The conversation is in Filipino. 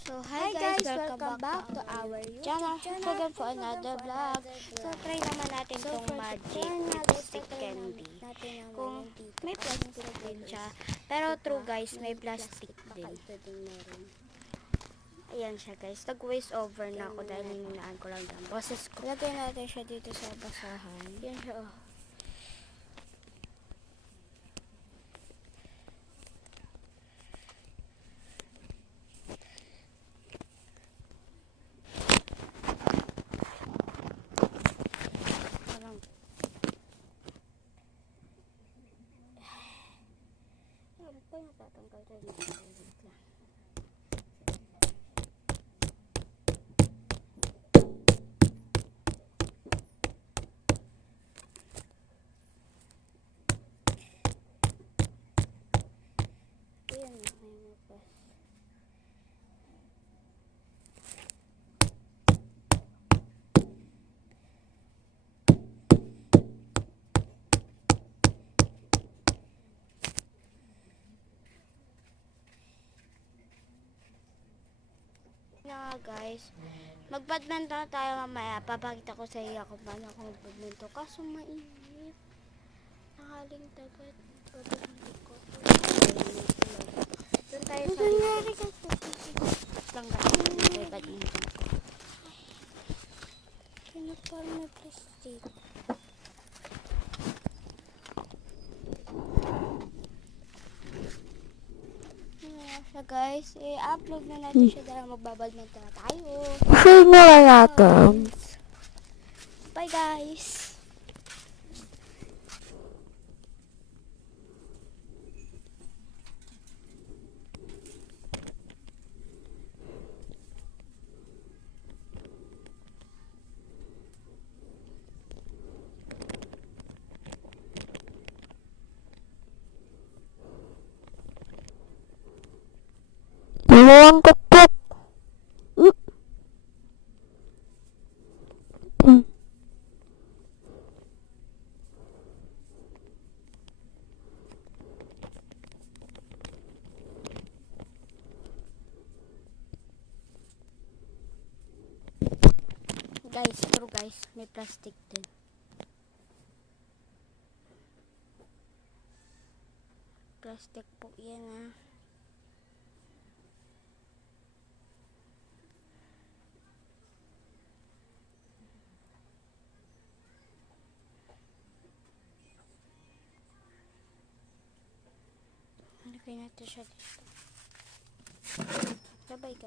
So, hi guys, welcome back to our YouTube channel. So, again for another vlog. So, try naman natin tong magic lipstick candy. Kung may plastic din siya. Pero true guys, may plastic din. Ayan siya guys. Nag-waste over na ako dahil hininaan ko lang yung boses ko. Lagay natin siya dito sa basahan. Ayan siya oh. Ito yung tatanggal tayo dito. Ayan na, may mapas. Na guys, mag-badminton tayo mamaya. Papakita ko sa iyo kung paano ako mag-badminton. Kaso mainit. Nakaling tagat. Doon tayo sa lang guys. Ito yung badminton ko. Kaya parang may plastic. So guys, i-upload na natin siya dahil magbabadminton na tayo. Share mo lang natin. Bye guys! Iwan tuktok. Guys, true guys, may plastic din. Plastic po yan ah. Lagay natin siya dito. Bye bye guys.